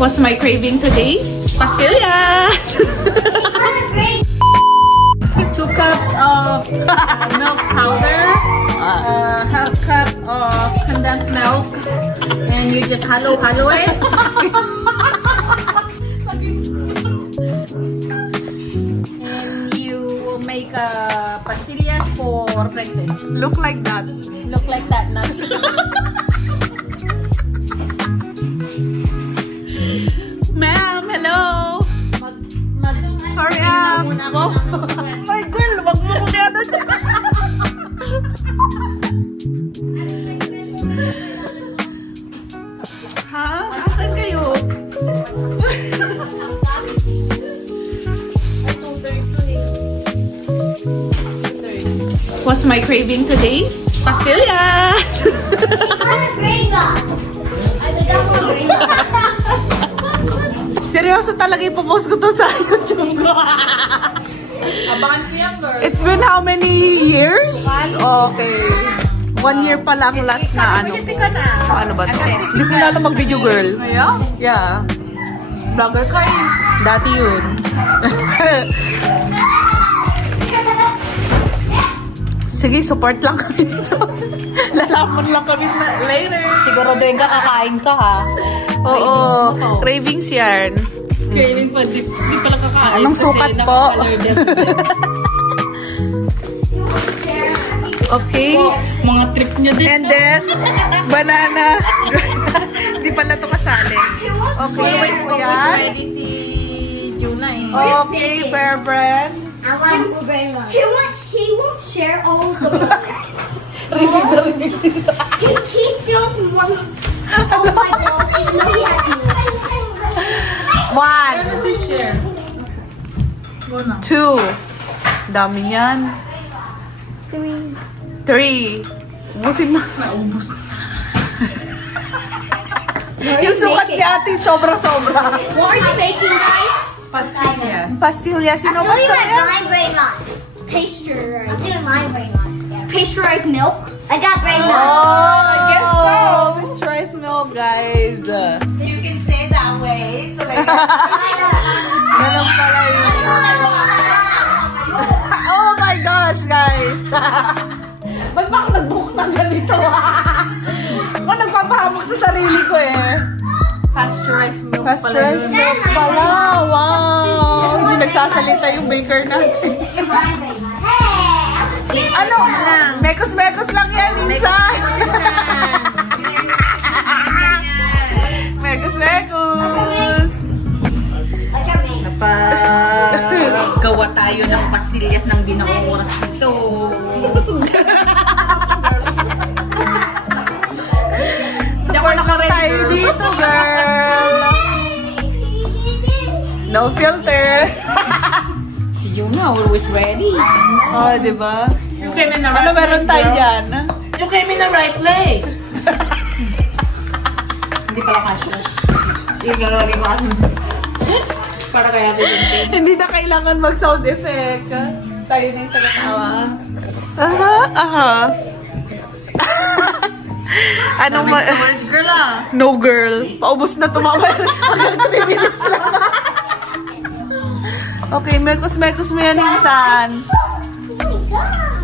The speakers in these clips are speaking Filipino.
What's my craving today? Pastillas! 2 cups of milk powder, half cup of condensed milk, and you just halo it. And you will make pastillas for breakfast. Look like that. Look like that, nuts. Ma'am, hello. Hurry up. Oh. My girl, wag mo ko gano'n. Ha? Asan kayo? What's my craving today? Pastillas! Seryoso talaga ipopost ko to sa YouTube. Abangan ko yan, girl. It's been how many years? Okay. 1 year pa lang last na ano ko. Ano ba to? Hindi ko na alam mag-video, girl. Ayaw? Yeah. Vlogger ka eh. Dati yun. Sige, support lang kami dito. Lalaman lang kami later. Siguro doon ka kakain ka, ha? Oo. Cravings yan. Craving pa, di pala kakain. Anong sukat po? Okay. Mga trip nyo din. And then, banana. Di pala ito kasali. Okay, so yan. Ready si Juna eh. Okay, bear bread. I want brain rot. He won't share all of the balls. he steals one of my balls even though he has more. 1, Ano si share? 2. Dami yan. 3. Ubusin mo. Naubos. Yung sukat ni ate, sobra-sobra. What are you making, guys? Pastillas. Pastillas. Sino I'll tell you gusto that niya? my brain rots. Pasteurized. I'm doing my brain rots. Pasteurized milk. I got brain rots. Oh, I guess so. It's rice milk, guys. You can say that way. So like, Ganun pala yun. Oh my gosh, guys. Ba't ba ako nag-book ng ganito? Ako nagpapahamok sa sarili ko eh. Pasteurized milk Pasteurized milk pala. Wow. Hindi nagsasalita yung baker natin. Ano? Mekos-mekos lang yan, minsan. Mekos-mekos. gawa tayo ng pastillas ng di na oras dito. Support lang tayo dito, girl. No filter. Si Juna always ready. Oh, diba? You came in the Ano right meron place, tayo girl. dyan? You came in the right place. Hindi pala kasya. Hindi ka lagi ko kasi. Para kaya din. Hindi na kailangan mag-sound effect. Tayo din sa katawa. Aha, aha. Anong Words, girl ah. No, girl. Paubos na tumama. 3 minutes lang. Okay, mekos-mekos mo yan minsan.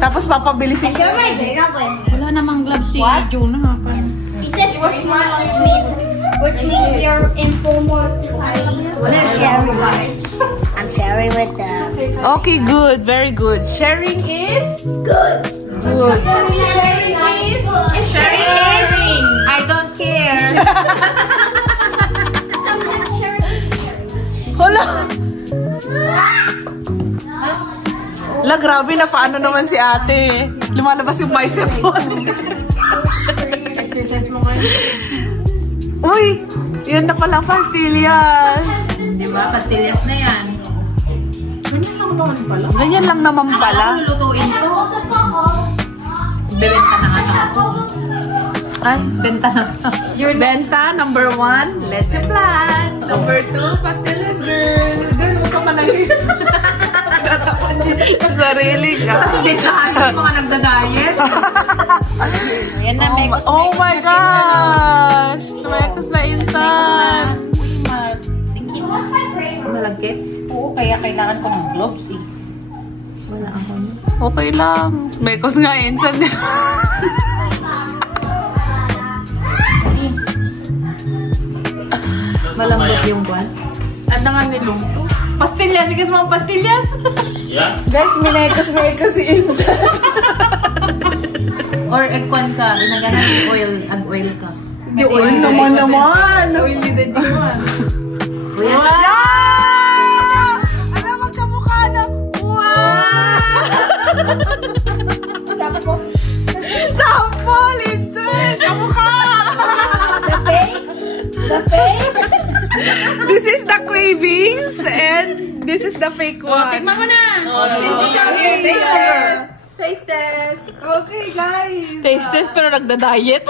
Tapos papabilisin I share my brain rot with. Wala namang gloves si Juna ha. He said we're smart, which means we are in full more society. They're sharing, guys. I'm sharing with them. Okay, good. Very good. Sharing is? Good. Good. Sharing is. Sharing. I don't care. Sometimes sharing is caring. Hala! La, grabe na paano naman si ate. Lumalabas yung bicep mo. Exercise mo kayo. Uy! Yan na palang pastillas. Di ba? Pastillas na yan. Ganyan lang naman pala. Ganyan lang naman pala. Ano lulutuin to? Bebenta na nga ako. Ay, benta na. Benta, number 1, leche plan. Number 2, pastillas, girl. Girl, huwag ka managin. Sarili ka. Tapos bentahan yung mga nagda-diet. Ayan na, mekos. Oh my gosh! Mekos na insan. kailangan ko ng gloves eh. Wala ako. Okay lang. Mekos nga insan. Malambot yung buwan. At nga nilungto. Pastillas. Sige mga pastillas. Yeah. Guys, minekos si Insan. Or egg-con ka. Inagahan ng oil. Ag-oil ka. Di oil naman. Oily the G1. Wow! Ano magkamukha na? Wow! Sampo, Lindsay! Kamukha! The fake? This is the cravings and this is the fake one. Tikman mo na! Okay, taste test! Taste test! Okay, guys! Taste test pero nagda-diet.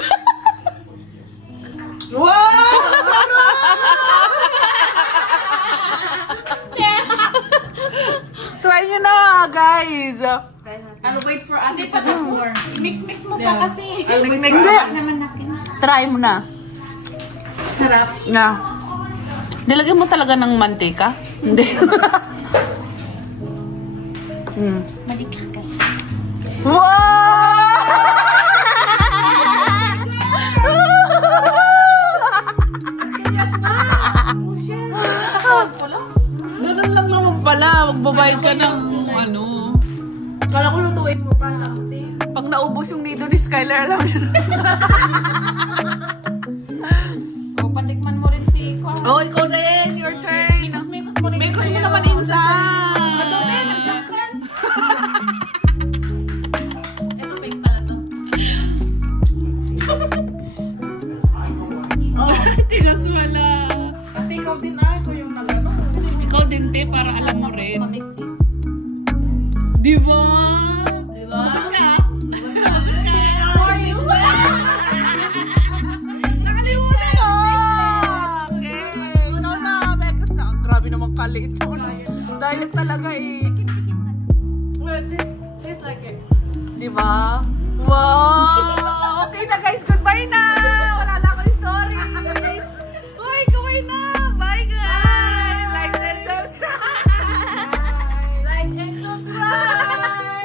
Wow! Try nyo na, guys! I'll wait for ate pa more. Mix mo pa kasi. Try mo na. Sarap. Na. Nilagyan mo talaga ng mantika? Hindi. Wow! Ganun lang naman pala. Magbabayad ka ng ano. Kala ko lutuin mo pa something. Pag naubos yung nido ni Skylar, alam niyo na. O, patikman mo rin si Kwa. Oh, ikaw rin. Your turn. Mekos mo rin. Mekos mo naman, Insan. Ito, nagdakan. Ito, fake pala to. Tilas wala. Ate, ikaw din ito yung magano. Ikaw din, te, para alam mo rin. Pamix eh. Diba? Diba? Nakalimutan ko! Okay. Ikaw na, Mekos na. Grabe naman kaliit mo. Diet talaga eh. Well, tastes like it. Diba? Wow! Okay na guys, goodbye na! Wala na akong story! Uy, goodbye na! Bye guys! Like and subscribe! Like and subscribe!